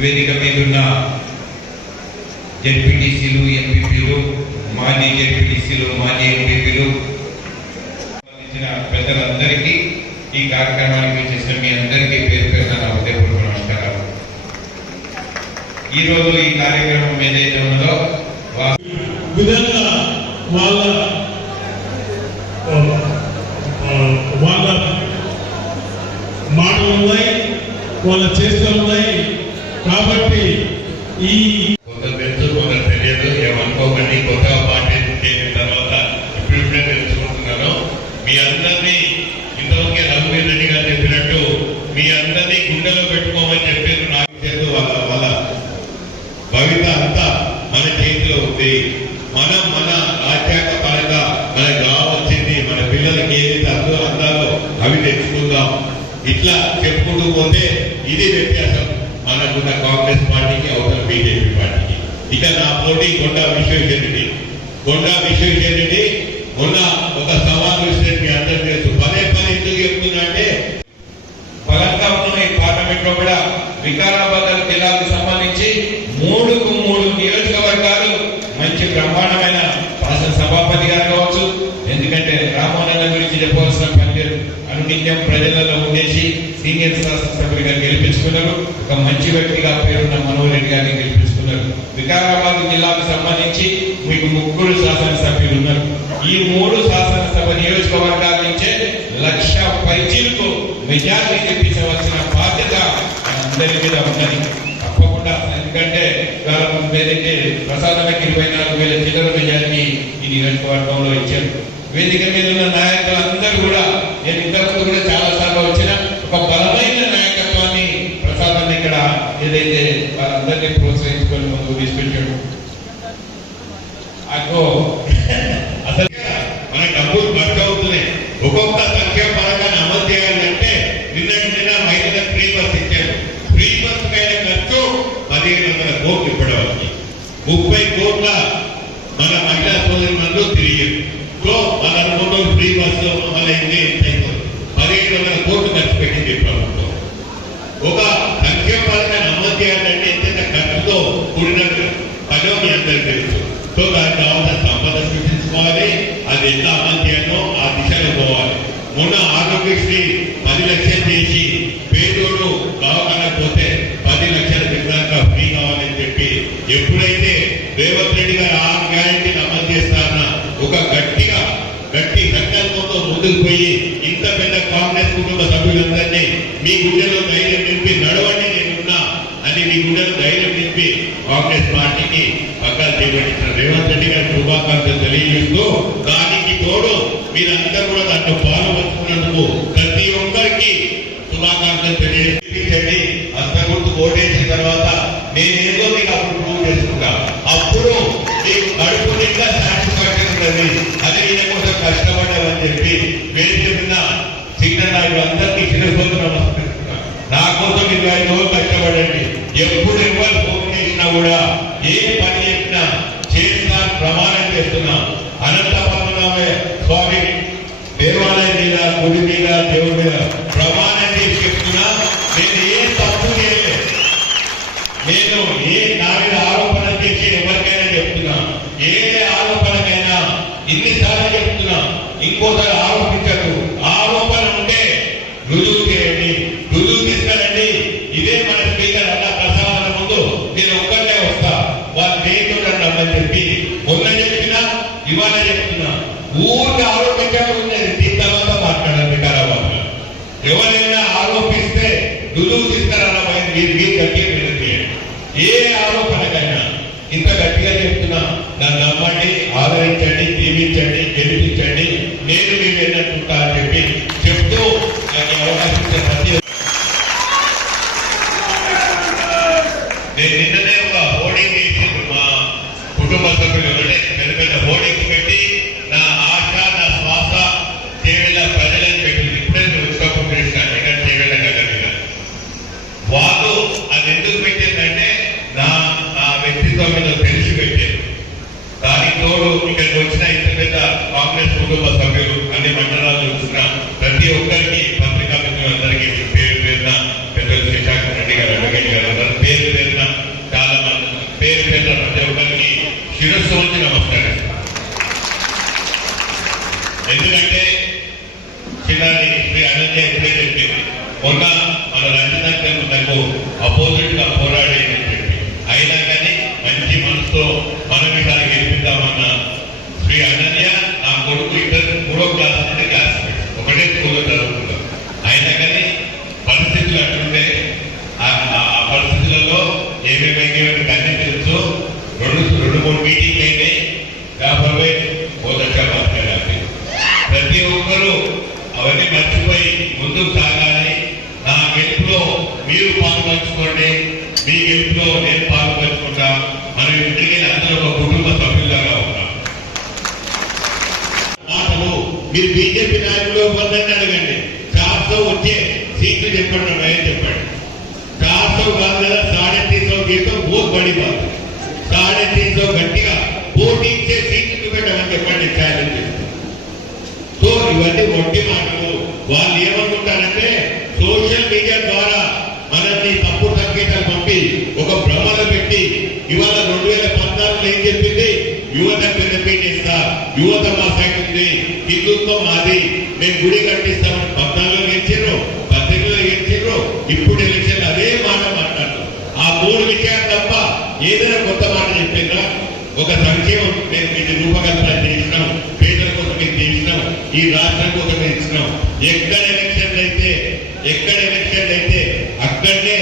వేదిక మీద ఉన్న జెడ్పీటీసీలు, ఎంపీపీలు, మాజీ జెడ్పీటీసీలు, మాజీ ఎంపీపీలు, సంబంధించిన పెద్దలందరికీ ఈ కార్యక్రమానికి చేసిన మీ అందరికీ పేరు పేరున నా హృదయపూర్వక నమస్కారాలు. ఈరోజు ఈ కార్యక్రమం ఏదైతే ఉందో విధంగా వాళ్ళ మాటలు ఉన్నాయి, వాళ్ళ చేష్టలు ఉన్నాయి. కాబట్టి ఈ కొందరు తెలుసు, కొందరు తెలియదు. ఏమనుకోకండి. కొత్తగా పార్టీ చేసిన తర్వాత ఇప్పుడిప్పుడే తెలుసుకుంటున్నాను. మీ అందరినీ ఇంతవరకే రఘువీర్ రెడ్డి గారు చెప్పినట్టు మీ అందరినీ గుండెలో పెట్టుకోమని చెప్పారు. నాకు చేతు వాళ్ళ భవిత అంతా మన చేతిలో ఉంది. మనం మన రాజ్యాంగ పరంగా మనకు కావాల్సింది, మన పిల్లలకి ఏదైతే అందాలో అవి తెచ్చుకుందాం. ఇట్లా చెప్పుకుంటూ పోతే ఇది వ్యత్యాసం మనకున్న కాంగ్రెస్ పార్టీకి, అవతల బీజేపీ పార్టీకి. ఇక నా పోటీ కొండా విశ్వేశ్వరరెడ్డి. మొన్న ఒక సవాల్ విసిరెడ్డి అందరూ తెలుసు. పదే ఎందుకు చెప్తున్నా అంటే బలంగా ఉన్న ఈ పార్లమెంట్ లో కూడా వికారాబాద్ జిల్లాకు సంబంధించి 3 నియోజకవర్గాలు మంచి బ్రహ్మాండమైన సభాపతి గారు కావచ్చు. ఎందుకంటే రామోహన్ గురించి చెప్పవలసిన పని లేదు. అనునిత్యం ప్రజలలో ఉండేసి సీనియర్ శాసనసభ్యులుగా గెలిపించుకున్నారు. ఒక మంచి వ్యక్తిగా పేరున్న మనోహర్ రెడ్డి గారిని గెలిపించుకున్నారు. వికారాబాద్ జిల్లాకు సంబంధించి మీకు 3 శాసనసభ్యులు ఉన్నారు. ఈ 3 శాసనసభ నియోజకవర్గాల నుంచే 1,00,000 పైచీలకు మెజార్టీ తెప్పించవలసిన బాధ్యత అందరి మీద ఉన్నది తప్పకుండా. ఎందుకంటే ఏదైతే ప్రసాదానికి 24,000 చిల్లర మెజార్టీ ఈ నియోజకవర్గంలో ఇచ్చారు. వేదిక మీద ఉన్న నాయకులందరూ కూడా, నేను ఇంతకుముందు కూడా చాలా సార్లు వచ్చిన ఒక బలమైన నాయకత్వాన్ని ప్రసాదాన్ని ఇక్కడ ఏదైతే వాళ్ళందరినీ ప్రోత్సహించుకొని ముందుకు తీసుకెళ్ళాడు. అసలు మన డబ్బులు ఖర్చు అవుతున్నాయి. ఒక్కొక్క సంఖ్య పరంగా అమలు చేయాలంటే నిన్న మహిళలకు ఫ్రీ బస్ ఇచ్చారు. ఫ్రీ బస్ పైన ఖర్చు 1,500 కోట్లు ఇప్పటివరకు. 30 కోట్ల మన మహిళా సోదరి మందు తిరిగి మన అనుకుంటూ ఫ్రీ బస్సు అమలైంది. ఎంత అయిపోతుంది? 1,500 కోట్లు ఖర్చు పెట్టింది ప్రభుత్వం. ఒక సంక్షేమాన్ని అమలు చేయాలంటే ఎంత ఖర్చుతో కూడిన పదవి మీ అందరికీ తెలుసు. సో దానికి కావాల్సిన సంపద సృష్టించుకోవాలి. అది ఎంత అమలు చేయాలో ఆ దిశలో పోవాలి. మొన్న ఆరోగ్యశ్రీ 10 లక్షలు చేసి పేదోడు కావాలకపోతే 10 లక్షల దాకా ఫ్రీ కావాలని చెప్పి ఎప్పుడైతే రేవంత్ రెడ్డి గారు ఆ గ్యారెంటీని అమలు చేస్తారన్న ఒక గట్టి సంకల్పంతో ముందుకు పోయి ఇంత పెద్ద కాంగ్రెస్ కుటుంబ సభ్యులందరినీ మీ గుండెలో ధైర్యం నింపి నడవండి, నేనున్నా అని మీ గుండెలో ధైర్యం నింపి కాంగ్రెస్ పార్టీకి పక్కన చేపట్టించిన రేవంత్ రెడ్డి గారి శుభాకాంక్షలు తెలియజేస్తూ, దానికి తోడు మీరందరూ కూడా దాంట్లో పాల్పంచుకున్నందుకు ప్రతి ఒక్కరికి శుభాకాంక్షలు తెలియజేయండి. హస్తగుర్తు ఓటేసిన తర్వాత నేనేదో మీకు అప్పుడు ప్రూవ్ చేసుకుంటా. అప్పుడు మీకు కడుపు నిండా సాటిస్ఫాక్షన్ ఉంటుంది. అది నేను కోసం కష్టపడ్డామని చెప్పి వేదిక మీద సిగ్నల్ నాయకులు అందరికీ శిరస్సు నమస్కరిస్తున్నా. నా కోసం 25 రోజులు కష్టపడండి. ఎప్పుడు ఎవరు ఫోన్ చేసినా కూడా, ఏ పని చెప్పినా చేస్తాను ప్రమాణం చేస్తున్నా. అనంత పద్మనాభ స్వామి దేవాలయం మీద, గుడి మీద, దేవుడి మీద ప్రమాణం చేసి చెప్తున్నా. నేను ఏ తప్పు చేయలేదు. నేను నా మీద ఆరోపణ చేసి ఎవరికైనా చెప్తున్నా. ఏ ఆరోపణకైనా ఇన్నిసార్లు చెప్తున్నా. ఇంకోసారి ఆరోపించదు. ఆరోపణ ఉంటే రుజువు చేయండి, రుజువు తీసుకురండి. ఇదే మన స్పీకర్ అన్న ప్రసాదం ముందు నేను ఒక్కటే వస్తా, వాళ్ళు దేనితోటండి అమ్మని చెప్పి మొన్న చెప్పినా ఇవాళ చెప్తున్నా. ఊరికి ఆరోపించాలి ఉండేది. దీని తర్వాత మాట్లాడాలి. వికారాబాద్ ఎవరైనా ఆరోపిస్తే రుజువు తీసుకురాన్న మీరు గట్టిగా చేయండి. ఏ ఆరోపణకైనా ఇంత గట్టిగా చెప్తున్నా. నన్ను నమ్మండి, ఆదరించండి, దీవించండి, గెలిపించండి. నేను మీకు ఏంటంటుంటా అని చెప్పి చెప్తూ నాకు అవకాశం ఇచ్చే ప్రతి నేను నిన్ననే ఒక హోర్డింగ్ చేసి మా కుటుంబ సభ్యులు పెద్ద హోర్డింగ్స్ పెట్టి నా ఆశ, నా శ్వాస చేవేళ్ళ ప్రజలని పెట్టింది. ఇప్పుడే వచ్చినప్పుడు చేస్తాను. ఇక్కడ చేవేళ్ళ గడ్డ మీద వాళ్ళు అది ఎందుకు పెట్టిందంటే నా వ్యక్తిత్వం మీద తెలిసి పెట్టారు. దానికి తోడు ఇక్కడికి వచ్చిన ఇంత పెద్ద కాంగ్రెస్ కుటుంబ సభ్యులు అన్ని మండలాలు చూసిన ప్రతి ఒక్కరికి, పత్రికా మిత్రులందరికీ పేరు పేరున పెద్దలు శేషాకర్ రెడ్డి గారు, అడ్వకేట్ గారు, పేరు పేరు ఆయనకు అపోజిట్ గా పోరాడేటటువంటి అయినా కానీ మంచి మనసుతో మనం ఈసారి గెలిపిద్దామన్న శ్రీ అనన్య నా కొడుకు ఇద్దరు 3వ క్లాస్ నుండి క్లాస్ ఒకటే స్కూల్లో చదువుకుంటాం. అయినా కానీ పరిస్థితులు అట్లుంటే ఆ పరిస్థితులలో ఏమేమి అన్ని తెలుసు. 2-3 మీటింగ్ అయినాయి. కాబట్టి ప్రతి ఒక్కరూ అవన్నీ మర్చిపోయి ముందుకు సాగాలి. నా గెలుపులో మీరు పాల్పంచుకోండి, మీ గెలుపులో నేను పాల్పంచుకుంటా. మనం ఇంటికి అందరూ ఒక కుటుంబ సభ్యులుగా ఉంటాం. మాటలు మీరు బీజేపీ నాయకులు కొందరిని అడగండి. 400 వచ్చే సీట్లు చెప్పండి, ఏం చెప్పండి. 400 కాదు కదా, 350 గీతో బోత్ బడి బాత్. 350 గట్టిగా పోటీ ఇచ్చే సీట్లు పెట్టమని చెప్పండి ఛాలెంజ్. సో ఇవన్నీ ఒట్టి మాటలు. వాళ్ళు ఏమనుకుంటారంటే సోషల్ మీడియా ద్వారా మనల్ని తప్పు సంకేతాలు పంపి ఒక భ్రమలో పెట్టి ఇవాళ 2014 ఏం చెప్పింది, యువత పెద్దపీట ఇస్తా, యువత మా సైడ్ ఉంది, హిందుత్వం మాది, మేము గుడి కట్టిస్తామని 14లో గెలిచారు, 18లో గెలిచారు. ఇప్పుడు ఎలక్షన్ అదే మాట మాట్లాడుతారు. ఆ 3 విషయాలు తప్ప ఏదైనా కొత్త మాట చెప్పిందా? ఒక సంక్షేమం మేము ఇది రూపకల్పన చేసినాం, పేదల కోసం మేము చేసినాం, ఈ రాష్ట్రం కోసం మేము ఇచ్చినాం. ఎక్కడ ఎలక్షన్లు అయితే అక్కడనే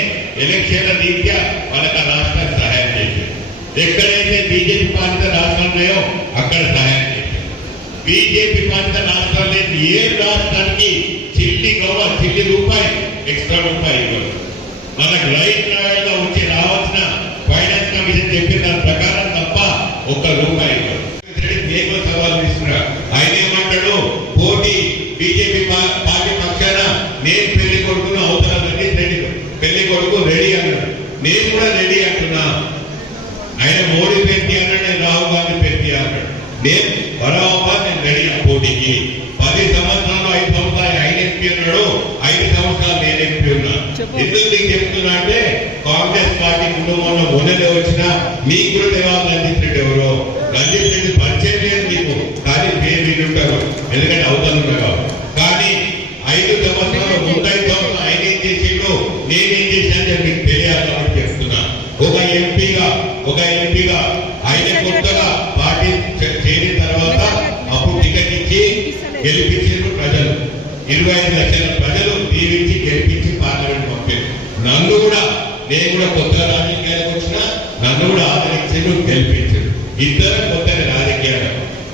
ఎలక్షన్ల రీత్యా వాళ్ళకి ఆ రాష్ట్రానికి సహాయం చేశారు. ఎక్కడైతే బీజేపీ పాలిత రాష్ట్రాలు ఉన్నాయో అక్కడ సహాయం చేశారు. బీజేపీ పాలిత రాష్ట్రాలు లేదు ఏ రాష్ట్రానికి చిల్లి రూపాయి ఎక్స్ట్రా రూపాయి ఇవ్వరు. మనకు రైట్ గా వచ్చి రావాల్సిన ఫైనాన్స్ కమిషన్ చెప్పిన దాని ప్రకారం తప్ప ₹1 ఇవ్వరు. సవాల్ తీసుకున్నారు. ఆయన ఏమంటాడు, పోటీ బీజేపీ పార్టీ పక్షాన నేను పెళ్లి కొడుకును అవుతానని పెళ్లి కొడుకు రెడీ అన్నాడు. నేను కూడా రెడీ అంటున్నా. ఆయన మోడీ పెట్టి అన్నాడు, నేను రాహుల్ గాంధీ పెట్టి అన్నాడు. నేను బరాబర్ నేను రెడీ పోటీకి. 10 సంవత్సరాలు 5 సంవత్సరాలు ఆయన ఎంపీ ఉన్నాడు, 5 సంవత్సరాలు నేను ఎంపీ ఉన్నా. ఎందుకు నీకు చెప్తున్నా అంటే కాంగ్రెస్ పార్టీ కుటుంబంలో మొదలే వచ్చినా మీకు కూడా తెలియాలి రంజిత్ రెడ్డి ఎవరో. రంజిత్ రెడ్డి పరిచయం లేదు మీకు, కానీ పేరు వింటుంటారు ఎందుకంటే అవుతాను. కానీ 5 సంవత్సరాలు 35 సంవత్సరాలు ఆయన ఏం చేసిండు, నేనేం చేశాను మీకు తెలియాలి కాబట్టి చెప్తున్నా. ఒక ఎంపీగా ఆయన కొత్తగా పార్టీ చేరిన తర్వాత అప్పుడు టికెట్ ఇచ్చి గెలిపించారు ప్రజలు. 25 లక్షల ప్రజలు దీవించి గెలిపించి పార్లమెంట్ పంపారు. నేను కూడా కొత్తగా రాజకీయాలకు వచ్చినా నన్ను కూడా ఆదరించారు, గెలిపించారు. ఇద్దరు కొత్త రాజకీయాలు.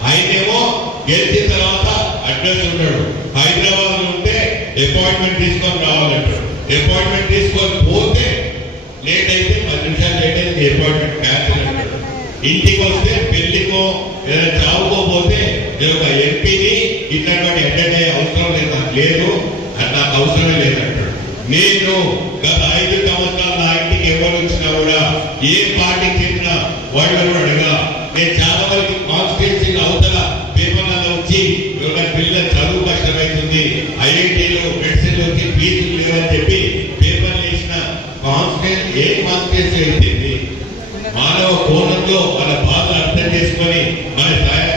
ఆయనేమో గెలిచిన తర్వాత అడ్రస్ ఉన్నాడు, హైదరాబాద్ లో ఉంటే అపాయింట్మెంట్ తీసుకొని రావాలంటాడు. అపాయింట్మెంట్ తీసుకొని పోతే లేట్ అయితే 10 నిమిషాలు లేట్ అయితే అపాయింట్మెంట్ క్యాన్సిల్ అంటాడు. ఇంటికి వస్తే పెళ్లికో లేదా చావుకోపోతే నేను ఒక ఎంపీని ఇట్లాంటి అటెండ్ అయ్యే అవసరం లేదు, నాకు లేదు, అది నాకు అవసరమే లేదంటాడు. నేను గత 5 సంవత్సరాలు నా ఇంటికి ఎవరు వచ్చినా కూడా ఏ పార్టీకి చెందిన వాళ్ళు అడగా. నేను చాలా వరకు కాన్స్టిట్యూన్సీ అవతల పేపర్లలో వచ్చి పిల్లల చదువు కష్టమవుతుంది, ఐఐటీలో మెడిసిన్ వచ్చి ఫీజులు లేవని చెప్పి పేపర్లు వేసిన ఏ కాన్స్టిట్యూన్సీ అవుతుంది. మానవ కోణంలో వాళ్ళ బాధలు అర్థం చేసుకొని మన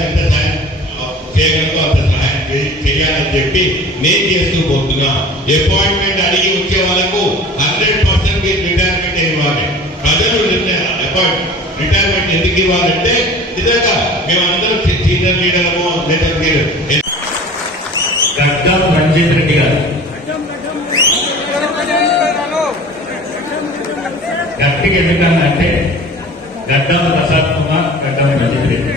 ఎంత సాయం చేయగలదో అంత సహాయం చేయాలని చెప్పి నేను చేస్తూ పోతున్నా. అపాయింట్మెంట్ అడిగి వచ్చే వాళ్ళకు 100% మీరు రిటైర్మెంట్ ఇవ్వాలి. ప్రజలు రిటైర్మెంట్ ఎందుకు ఇవ్వాలంటే నిజంగా మేమందరం సీనియర్ లీడరమో లేదా మీరు గడ్డం రంజిత్ రెడ్డి గారు గట్టిగా ఎందుకన్నా అంటే గడ్డం ప్రసాద్ కుమార్, గడ్డం రంజిత్ రెడ్డి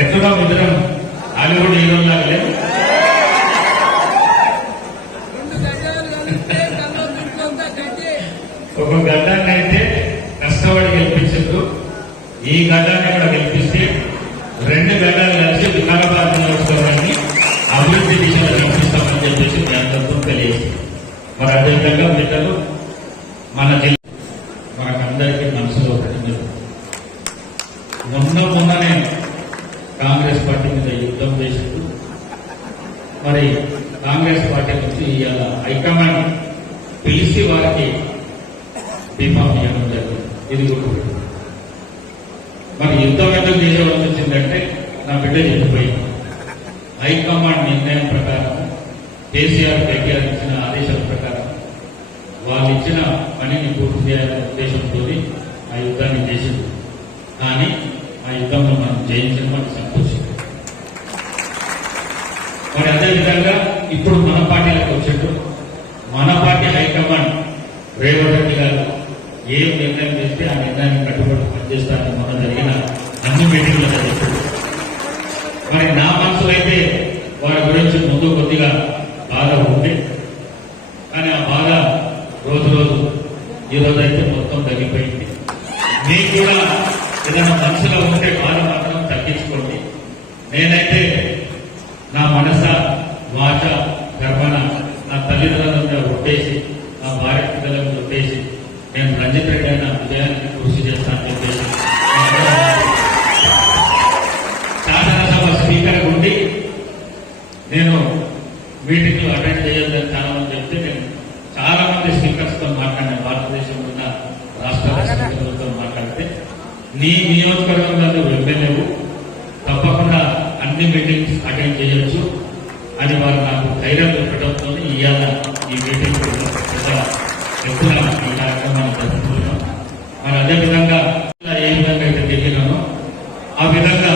ఎక్కడో ఇద్దరం హాలీవుడ్ హీరోలాగా లేదు. ఒక గడ్డాన్ని అయితే కష్టపడి గెలిపించద్దు, ఈ గడ్డాన్ని కూడా గెలిపిస్తే 2 గడ్డాలు కలిసి వికారాబాద్ నియోజకవర్గాన్ని అభివృద్ధి దిశలో గెలిపిస్తామని చెప్పేసి మీ అందరితో తెలియజేస్తాం. మరి అదేవిధంగా బిడ్డలు మన జిల్లా మనకందరికీ మనసులో పెట్టింది. మొన్ననే కాంగ్రెస్ పార్టీ మీద యుద్ధం చేసింది. మరి కాంగ్రెస్ పార్టీ నుంచి ఇవాళ హైకమాండ్ పిలిచి వారికి బీఫామ్ చేయడం జరిగింది. ఇది గుర్తుపెట్టు. మరి యుద్ధం ఎందుకు చేయవలసి వచ్చిందంటే నా బిడ్డ చనిపోయింది. హైకమాండ్ నిర్ణయం ప్రకారం కేసీఆర్ కేటీఆర్ ఇచ్చిన ఆదేశాల ప్రకారం వాళ్ళు ఇచ్చిన పనిని పూర్తి చేయాలనే ఉద్దేశంతో ఆ యుద్ధాన్ని చేసింది. కానీ ఆ యుద్ధంలో మనం జయించిన మనకు సంతోషం. మరి అదేవిధంగా ఇప్పుడు మన పార్టీలకు వచ్చేట్టు మన పార్టీ హైకమాండ్ రేవంత్ రెడ్డి గారు ఏం నిర్ణయం చేస్తే ఆ నిర్ణయాన్ని కట్టుబడి పనిచేస్తారని మొన్న జరిగిన అన్ని మీటింగ్లలో చెప్పారు. మరి నా మనసులో అయితే వారి గురించి ముందు కొద్దిగా బాధ ఉంది. కానీ ఆ బాధ రోజు రోజు ఈ రోజు అయితే మొత్తం తగ్గిపోయింది. మీకు కూడా ఏదైనా మనసులో ఉంటే బాధ మాత్రం తగ్గించుకోండి. నేనైతే నా మనస వాచ గర్భన నా తల్లిదండ్రులను ఒట్టేసి నా భార్య పిల్లలను ఒట్టేసి నేను రంజిత్ రెడ్డి అయిన విజయానికి కృషి చేస్తానని చెప్పేసి శాసనసభ స్పీకర్ ఉండి నేను మీటింగ్ లో అటెండ్ చేయొద్దని చాలా మంది చెప్తే నేను చాలా మంది స్పీకర్స్ తో మాట్లాడిన భారతదేశంలో ఉన్న రాష్ట్ర స్పీకర్లతో మాట్లాడితే నీ నియోజకవర్గంలో నువ్వు ఎమ్మెల్యేవు తప్పకుండా అన్ని మీటింగ్స్ అటెండ్ చేయొచ్చు అని వారు నాకు ధైర్యం చెప్పడంతో ఇవాళ ఈ మీటింగ్ ఎక్కువ ఈ కార్యక్రమాన్ని జరుపుతున్నాం. మరి అదేవిధంగా ఏ విధంగా అయితే తిరిగినామో ఆ విధంగా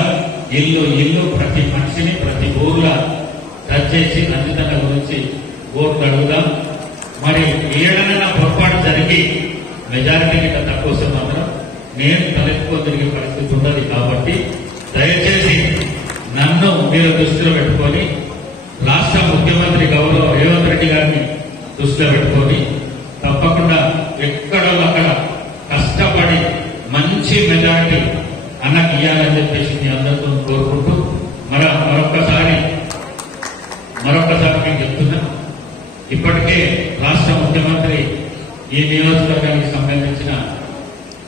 ఇల్లు ప్రతి మనిషిని ప్రతి ఊరుగా టచ్ చేసి రంజితన్న గురించి ఓట్లు అడుగుదాం. మరి ఏడనైనా పొరపాటు జరిగి మెజారిటీ కింద తక్కువ వస్తే మాత్రం నేను తలెత్తుకొని తిరిగే పరిస్థితి ఉన్నది. కాబట్టి దయచేసి నన్ను మీరు దృష్టిలో పెట్టుకొని రాష్ట్ర ముఖ్యమంత్రి గౌరవ రేవంత్ రెడ్డి గారిని దృష్టిలో పెట్టుకొని తప్పకుండా ఎక్కడో అక్కడ కష్టపడి మంచి మెజారిటీ అన్నకి ఇవ్వాలని చెప్పేసి మీ అందరితో కోరుకుంటూ మరొక్కసారి మీకు చెప్తున్నా, ఇప్పటికే రాష్ట్ర ముఖ్యమంత్రి ఈ నియోజకవర్గానికి సంబంధించిన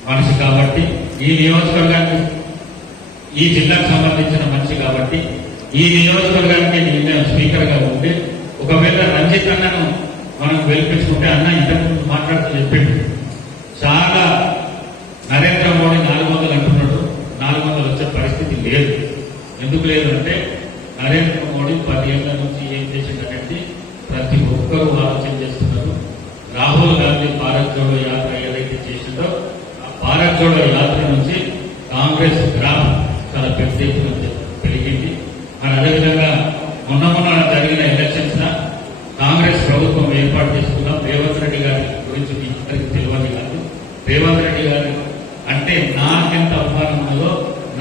మనిషి కాబట్టి, ఈ నియోజకవర్గానికి ఈ జిల్లాకు సంబంధించిన మనిషి కాబట్టి ఈ నియోజకవర్గానికి నేను స్పీకర్ గా ఉంటే ఒకవేళ రంజిత్ అన్నను మనం గెలిపించుకుంటే అన్న ఇంతకుముందు మాట్లాడుతూ చెప్పిండు చాలా నరేంద్ర మోడీ 400 అంటున్నాడు, 400 వచ్చే పరిస్థితి లేదు. ఎందుకు లేదు అంటే నరేంద్ర మోడీ 10 ఏళ్ల నుంచి ఏం చేసిందంటే ప్రతి ఒక్కరూ ఆలోచన చేస్తున్నారు. రాహుల్ గాంధీ భారత్ జోడో యాత్ర ఏదైతే చేసిందో ఆ భారత్ జోడో యాత్ర నుంచి కాంగ్రెస్ గ్రాఫ్ చాలా పెద్ద ఎత్తున పెరిగింది. మరి అదేవిధంగా మొన్న జరిగిన ఎలక్షన్స్ లో కాంగ్రెస్ ప్రభుత్వం ఏర్పాటు చేసుకున్నాం. రేవంత్ రెడ్డి గారి గురించి మీ ఇద్దరికి తెలియదు కాదు. రేవంత్ రెడ్డి గారు అంటే నాకెంత అభిమానం ఉందో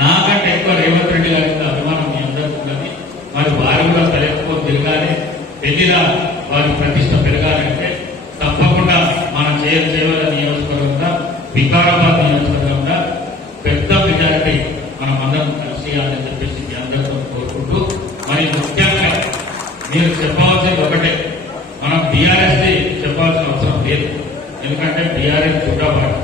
నాకంటే ఎక్కువ రేవంత్ రెడ్డి గారి అభిమానం మీ అందరికీ ఉన్నది. మరి వారు కూడా తలెత్తుకొని తిరగాలి, పెళ్లిలా వారి ప్రతిష్ట పెరగాలంటే తప్పకుండా మనం చేయవలసిన నియోజకవర్గంగా వికారాబాద్ నియోజకవర్గంగా పెద్ద మెజారిటీ మనం అందరం కలిసి చేయాలని చెప్పేసి మీ అందరితో కోరుకుంటూ, మరి ముఖ్యంగా మీరు చెప్పవలసింది ఒకటే, మనం బీఆర్ఎస్ చెప్పాల్సిన అవసరం లేదు. ఎందుకంటే బీఆర్ఎస్ చుట్టాబాటు